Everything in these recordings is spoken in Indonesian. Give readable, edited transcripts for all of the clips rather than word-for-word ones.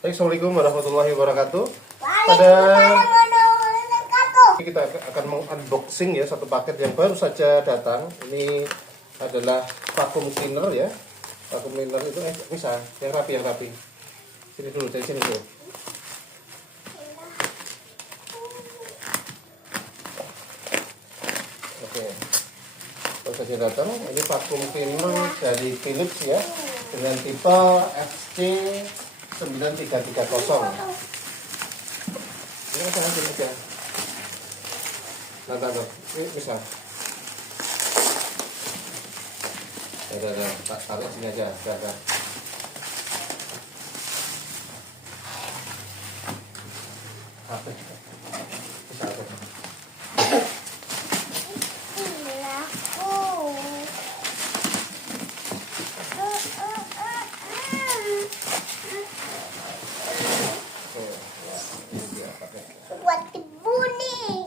Baik, Assalamualaikum warahmatullahi wabarakatuh. Kita akan mengunboxing ya satu paket yang baru saja datang. Ini adalah vacuum cleaner ya. Vacuum cleaner itu bisa yang rapi. Sini dulu, dari sini dulu. Oke. Baru saja datang. Ini vacuum cleaner dari Philips ya, dengan tipe FC9330. Ini kan sangat jelas ya. Nah, ini bisa. Udah, tak taruh sini aja, udah. Apa? Bisa apa? Buat debu nih.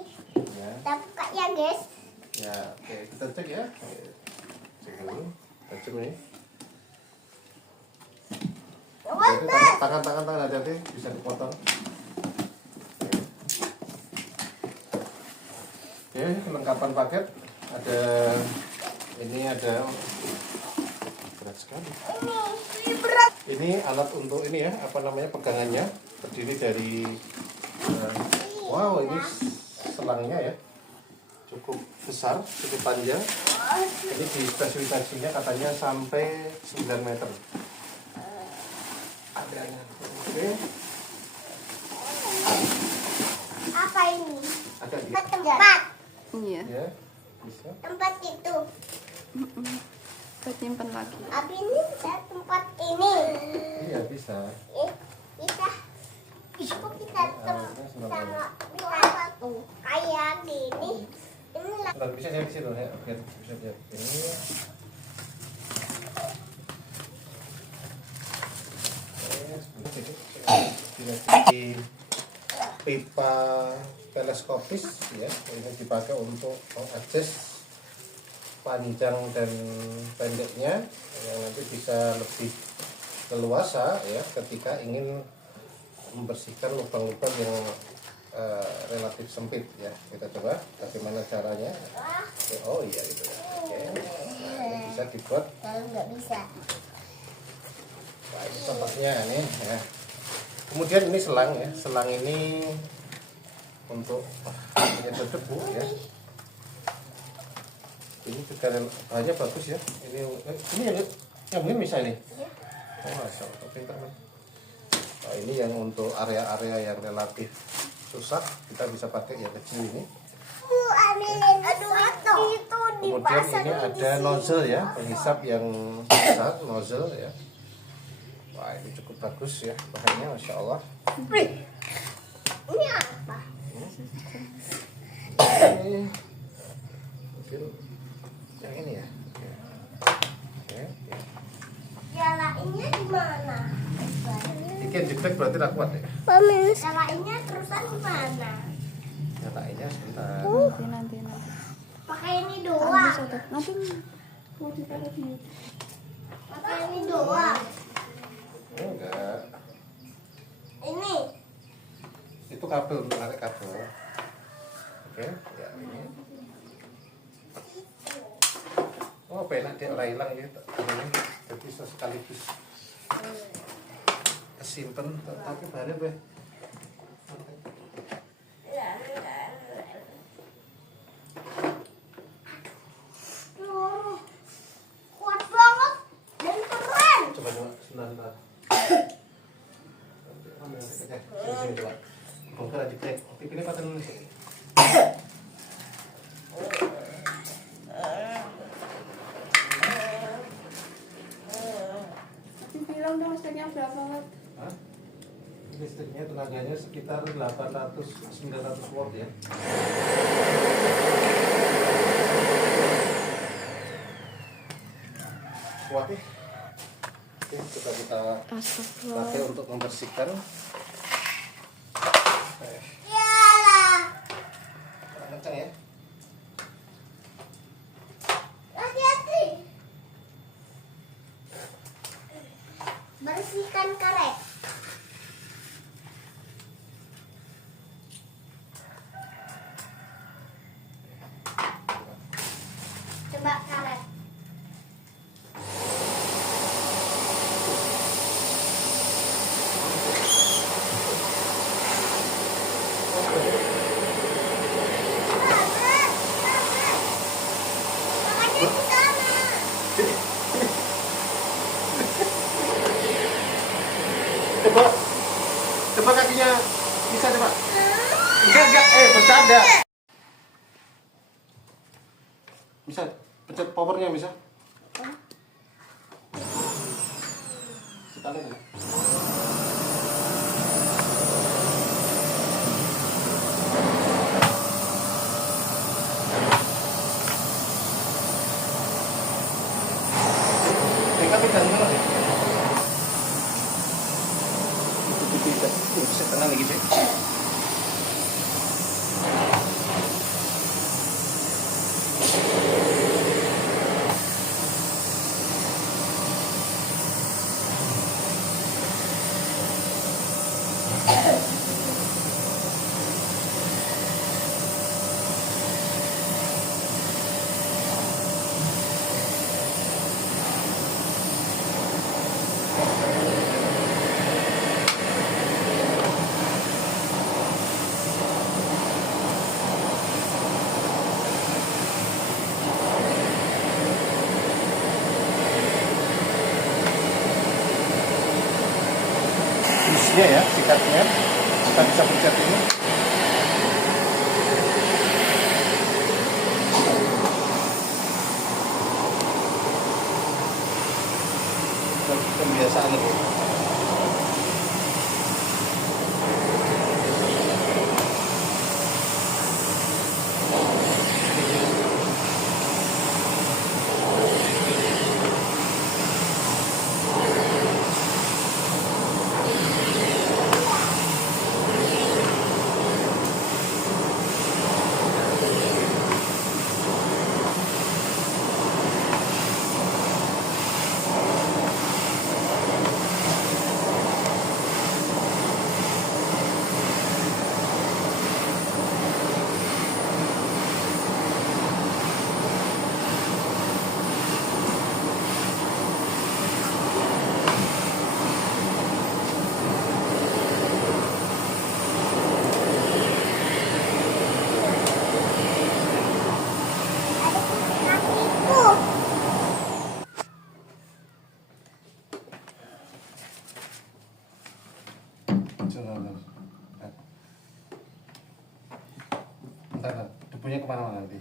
Ya. Kita buka ya guys. Ya, oke, kita cek ya. Cek dulu. Kita cek nih. Jadi tangan hati-hati bisa dipotong. Oke, kelengkapan paket ada berat sekali. Ini berat. Ini alat untuk ini ya, apa namanya, pegangannya terdiri dari wow, ini selangnya ya, cukup besar, cukup panjang. Ini di spesifikasinya katanya sampai 9 meter. Oke. Apa ini? Ada di Tempat. Iya, ya, bisa. Tempat itu. kita simpan lagi. Abi ini tempat ini. Iya, bisa. Bisa. Aku kita sama satu kayak gini. Ini lah. Bentar, bisa lihat di situ ya. Oke, bisa lihat ini. Di pipa teleskopis ya, ini dipakai untuk mengakses panjang dan pendeknya yang nanti bisa lebih leluasa ya ketika ingin membersihkan lubang-lubang yang relatif sempit ya. Kita coba bagaimana caranya. Oke, oh iya gitu ya. Oke, nah, ini bisa dibuat. Kalau nggak bisa. Nah, ini contohnya nih ya. Kemudian ini selang ya. Selang ini untuk menyedot debu ya. Ini juga bahannya bagus ya. Ini yang ini bisa ini. Oh, masya Allah, pintar nih. Nah, ini yang untuk area-area yang relatif susah, kita bisa pakai yang kecil ini. Kemudian ini ada nozzle ya, penghisap yang besar, nozzle ya. Wah, ini cukup bagus ya bahannya, masya Allah. Ini apa? Ini mungkin yang ini ya. Oke, ya. Nyalainnya di mana? Ini yang jeblek berarti tak kuat ya. Nyalainnya terusan di mana? Nyalainnya sebentar. Nanti. Pakai ini doang. Nanti mau ditaruh di. Pakai ini doang. Enggak. Ini. Itu kabel untuk narik kabel. Oke, ya ini. Oh, penak dia ora hilang ya. Ini jadi bisa sekaligus kesimpen tapi bahannya be. Kuat banget dan keren. Coba sebentar. Sini coba. Bongkar aja deh. Tip ini paten. Bilang dong listriknya berapa watt? Listriknya tenaganya sekitar 800-900 watt ya. Kuat ya. Oke, coba kita pakai untuk membersihkan. Iyalah. Kencang ya. Bersihkan karet. Coba kakinya bisa coba. Enggak, bercanda. Bisa pencet powernya bisa. Sekali ya. Tapi jangan dulu ya. Bisa tenang lagi sih. Fusnya ya, sikatnya kita bisa pencet ini. Kebiasaan itu. Bentar, debunya kemana-mana nanti.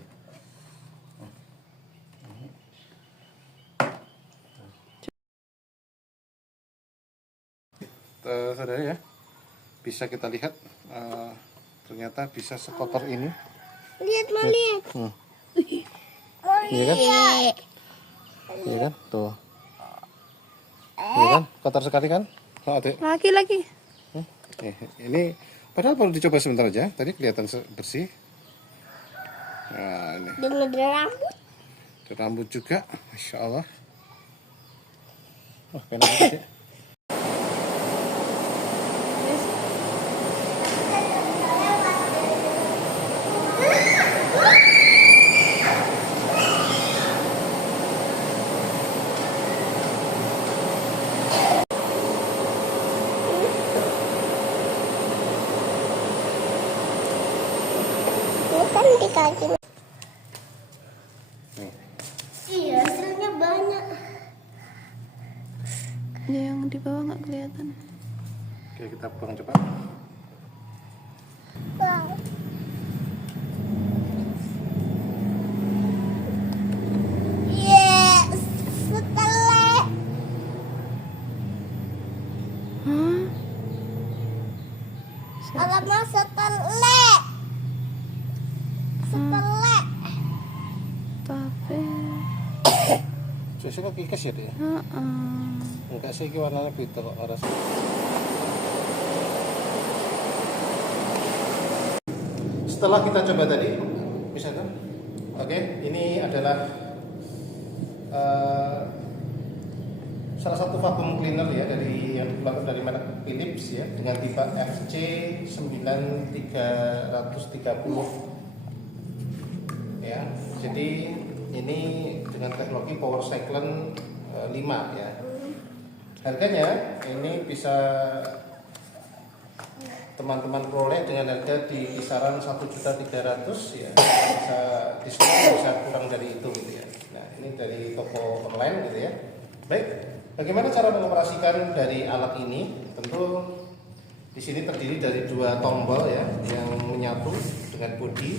Saudara ya, bisa kita lihat ternyata bisa sekotor ini. Lihat, mau lihat. Iya kan? Iya kan? Tuh. Iya kan? Kotor sekali kan? Oh, Lagi. ini padahal perlu dicoba sebentar aja. Tadi kelihatan bersih. Nah, ini. Dan ada rambut. Ada rambut juga, masya Allah. Wah, pengen banget ya. Bukan di kaki. Iya, hasilnya banyak. Yang di bawah nggak kelihatan. Oke, kita buang cepat. Wow. Yes, setelah. Alamak, setelah. Setelah. Tapi. Susu kok kikis ya, Dek? Enggak sih, ini warnanya bitter kok rasanya. Setelah kita coba tadi, bisa kan? Oke, ini adalah salah satu vacuum cleaner ya dari yang dikeluarkan dari merek Philips ya dengan tipe FC 9330 ya. Jadi ini dengan teknologi power cyclone 5 ya. Harganya ini bisa teman-teman peroleh dengan harga di kisaran 1.300.000 ya. Bisa diskon, bisa kurang dari itu gitu ya. Nah, ini dari toko online gitu ya. Baik, bagaimana cara mengoperasikan dari alat ini? tentu di sini terdiri dari dua tombol ya yang menyatu dengan bodi.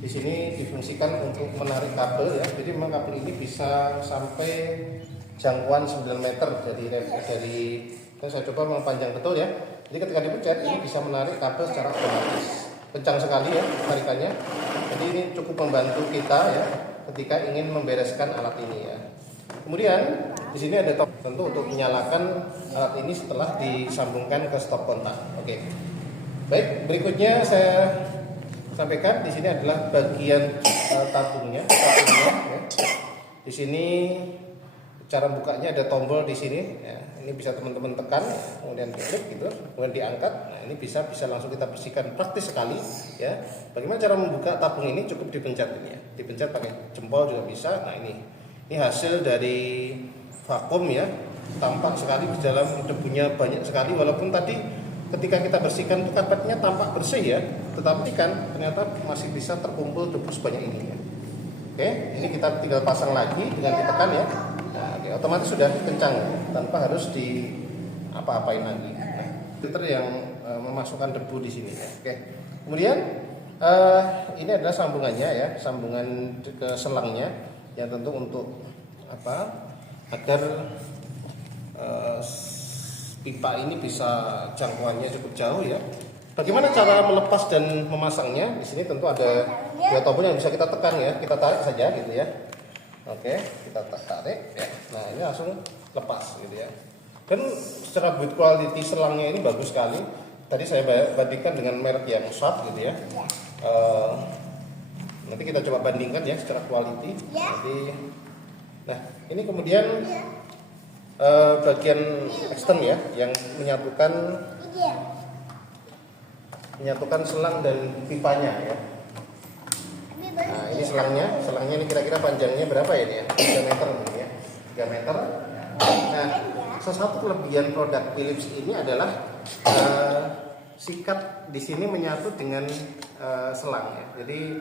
Di sini difungsikan untuk menarik kabel ya. Jadi memang kabel ini bisa sampai jangkauan 9 meter. Dari saya coba memang panjang betul ya. Jadi ketika dipencet ini bisa menarik kabel secara otomatis. Kencang sekali ya tarikannya. Jadi ini cukup membantu kita ya ketika ingin membereskan alat ini ya. Kemudian di sini ada tentu untuk menyalakan alat ini setelah disambungkan ke stop kontak. Oke. Baik, berikutnya saya sampaikan di sini adalah bagian tabungnya ya. Di sini cara bukanya ada tombol di sini ya. Ini bisa teman-teman tekan kemudian diklik gitu, kemudian diangkat. Nah, ini bisa langsung kita bersihkan, praktis sekali ya. Bagaimana cara membuka tabung ini? Cukup dipencet ini ya. Dipencet pakai jempol juga bisa. Nah, ini hasil dari vakum ya. Tampak sekali di dalam debunya banyak sekali, walaupun tadi ketika kita bersihkan itu karpetnya tampak bersih ya, tetapi kan ternyata masih bisa terkumpul debu sebanyak ini ya. Oke, ini kita tinggal pasang lagi dengan ditekan ya. Nah, oke, otomatis sudah kencang tanpa harus di apa-apain lagi. Nah, filter yang memasukkan debu di sini ya. Oke. Kemudian ini adalah sambungannya ya, sambungan ke selangnya yang tentu untuk apa? Agar pipa ini bisa jangkauannya cukup jauh ya. Bagaimana cara melepas dan memasangnya? Di sini tentu ada dua tombol yang bisa kita tekan ya. Kita tarik saja gitu ya. Oke, kita tarik ya. Nah, ini langsung lepas gitu ya. Dan secara build quality selangnya ini bagus sekali. Tadi saya bandingkan dengan merek yang Sharp gitu ya. Nanti kita coba bandingkan ya secara quality. Nanti, nah, ini kemudian bagian ekstern ya yang menyatukan selang dan pipanya ya. Nah, ini selangnya ini kira-kira panjangnya berapa ya ini ya? 3 meter mungkin ya. 3 meter. Nah, salah satu kelebihan produk Philips ini adalah sikat di sini menyatu dengan selang ya. Jadi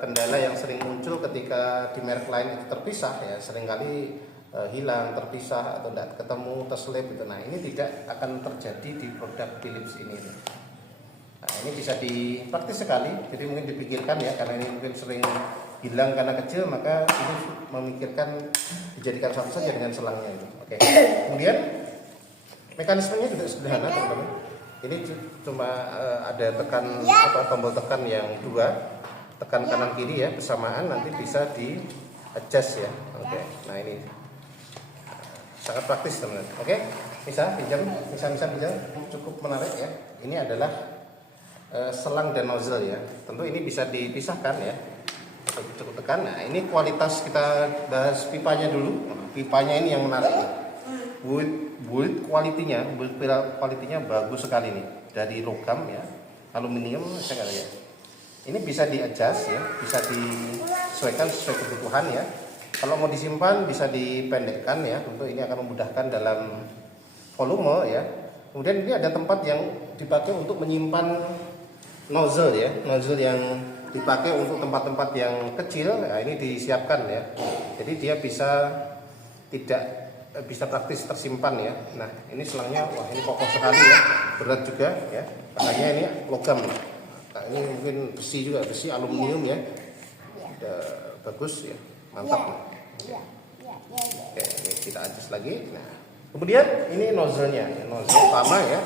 kendala yang sering muncul ketika di merek lain itu terpisah ya, seringkali hilang, terpisah atau tidak ketemu, terselip gitu. Nah, ini tidak akan terjadi di produk Philips ini. Nah, ini bisa praktis sekali. Jadi mungkin dipikirkan ya, karena ini mungkin sering hilang karena kecil, maka ini memikirkan dijadikan satu saja dengan selangnya itu. Oke. Kemudian mekanismenya juga sederhana teman-teman. Ini cuma ada tombol tekan yang dua, tekan kanan kiri ya bersamaan, nanti bisa di adjust ya. Oke. Nah, ini sangat praktis teman-teman. Oke, bisa pinjam, cukup menarik ya. Ini adalah selang dan nozzle ya. Tentu ini bisa dipisahkan ya. Cukup tekan. Nah, ini kualitas, kita bahas pipanya dulu. Pipanya ini yang menarik. Build quality-nya bagus sekali nih. Dari logam ya, aluminium saya kata ya. Ini bisa di-adjust ya, bisa disesuaikan sesuai kebutuhan ya. Kalau mau disimpan bisa dipendekkan ya, tentu ini akan memudahkan dalam volume ya. Kemudian ini ada tempat yang dipakai untuk menyimpan nozzle ya, nozzle yang dipakai untuk tempat-tempat yang kecil. Nah, ini disiapkan ya. Jadi dia bisa praktis tersimpan ya. Nah, ini selangnya, wah ini kokoh sekali ya, berat juga ya. Makanya ini logam. Nah, ini mungkin besi juga, besi aluminium ya. Bagus ya, mantap. Oke, ini kita adjust lagi. Nah, kemudian ini nozzle-nya, nozzle utama ya.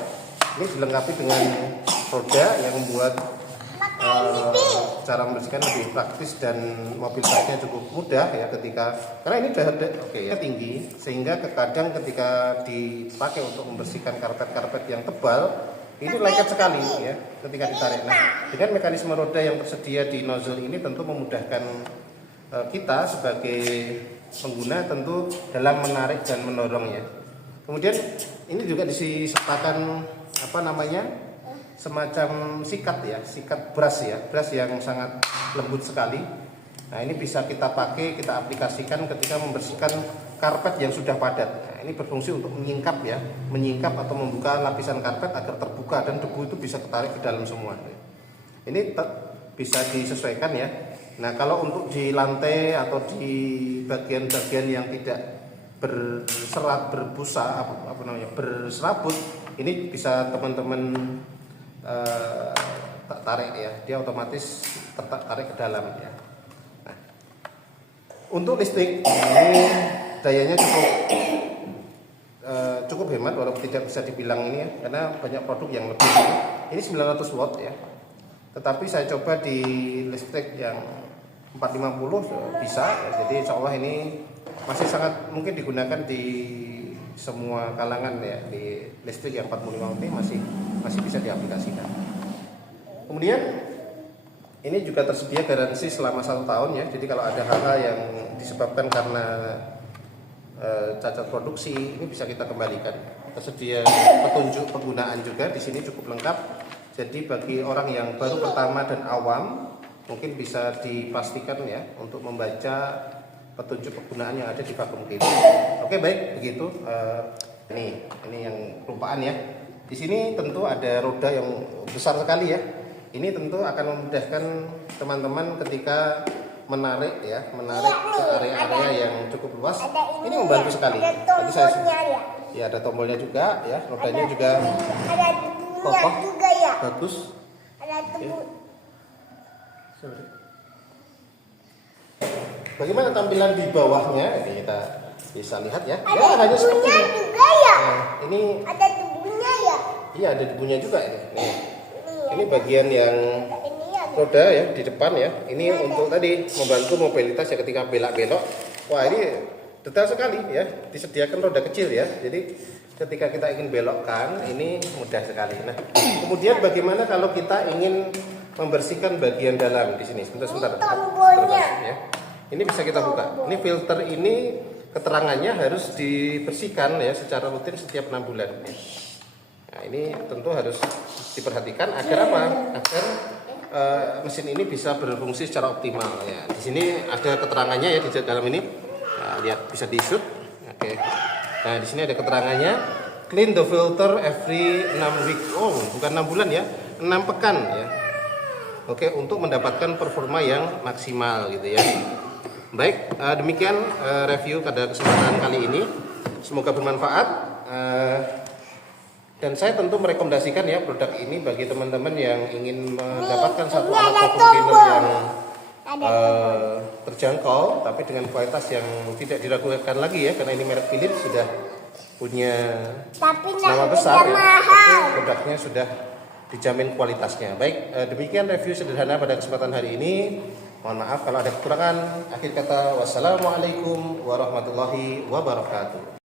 Ini dilengkapi dengan roda yang membuat cara membersihkan lebih praktis dan mobilitasnya cukup mudah ya karena ini udah ada tinggi, sehingga kadang ketika dipakai untuk membersihkan karpet-karpet yang tebal ini lengket sekali ya ketika ditarik. Nah, dengan mekanisme roda yang tersedia di nozzle ini tentu memudahkan kita sebagai pengguna tentu dalam menarik dan mendorongnya. Kemudian ini juga disertakan semacam sikat ya, sikat brush ya, brush yang sangat lembut sekali. Nah, ini bisa kita pakai, kita aplikasikan ketika membersihkan karpet yang sudah padat. Nah, ini berfungsi untuk menyingkap atau membuka lapisan karpet agar terbuka dan debu itu bisa ketarik ke dalam semua. Ini bisa disesuaikan ya. Nah, kalau untuk di lantai atau di bagian-bagian yang tidak berserabut, Ini bisa teman-teman tarik ya, dia otomatis tarik ke dalam ya. Nah, untuk listrik ini dayanya cukup hemat, walaupun tidak bisa dibilang ini ya, karena banyak produk yang lebih. Ini 900 watt ya, tetapi saya coba di listrik yang 450 bisa ya. Jadi insya Allah ini masih sangat mungkin digunakan di semua kalangan ya. Di listrik yang 45 watt ini masih bisa diaplikasikan. Kemudian ini juga tersedia garansi selama 1 tahun ya. Jadi kalau ada hal-hal yang disebabkan karena cacat produksi, ini bisa kita kembalikan. Tersedia petunjuk penggunaan juga di sini cukup lengkap. Jadi bagi orang yang baru pertama dan awam, mungkin bisa dipastikan ya untuk membaca petunjuk penggunaan yang ada di vacuum cleaner. Oke, baik, begitu. Ini yang kelupaan ya. Di sini tentu ada roda yang besar sekali ya. Ini tentu akan memudahkan teman-teman ketika menarik ke area-area yang cukup luas. Ini membantu sekali. Tadi ya ada tombolnya juga ya, rodanya juga kokoh, ya. bagus. Ada tembus. Bagaimana tampilan di bawahnya? Ini kita bisa lihat ya. Ada Ya, hanya seperti debunya ini. juga ya. Nah, ini Ada debunya ya. iya ada debunya juga ini. Nih. Ini bagian yang Ini ya. roda ya di depan ya. Ini untuk tadi membantu mobilitas ya ketika belok-belok. Wah, ini detail sekali ya. Disediakan roda kecil ya. Jadi ketika kita ingin belokkan ini mudah sekali. Nah, kemudian bagaimana kalau kita ingin membersihkan bagian dalam di sini? Sebentar. Tombolnya. Ya. Ini bisa kita buka. Ini filter ini keterangannya harus dibersihkan ya secara rutin setiap 6 bulan. Nah, ini tentu harus diperhatikan agar apa? Agar mesin ini bisa berfungsi secara optimal ya. Di sini ada keterangannya ya di dalam ini. Nah, lihat bisa di-shoot. Oke. Nah, di sini ada keterangannya. Clean the filter every 6 week. Oh, bukan 6 bulan ya. 6 pekan ya. Oke, untuk mendapatkan performa yang maksimal gitu ya. Baik, demikian review pada kesempatan kali ini. Semoga bermanfaat. Dan saya tentu merekomendasikan ya produk ini bagi teman-teman yang ingin mendapatkan satu alat vacuum cleaner yang terjangkau, tapi dengan kualitas yang tidak diragukan lagi ya, karena ini merek Philips sudah punya nama besar ya. Tapi produknya sudah dijamin kualitasnya. Baik, demikian review sederhana pada kesempatan hari ini. Mohon maaf kalau ada kekurangan. Akhir kata, wassalamualaikum warahmatullahi wabarakatuh.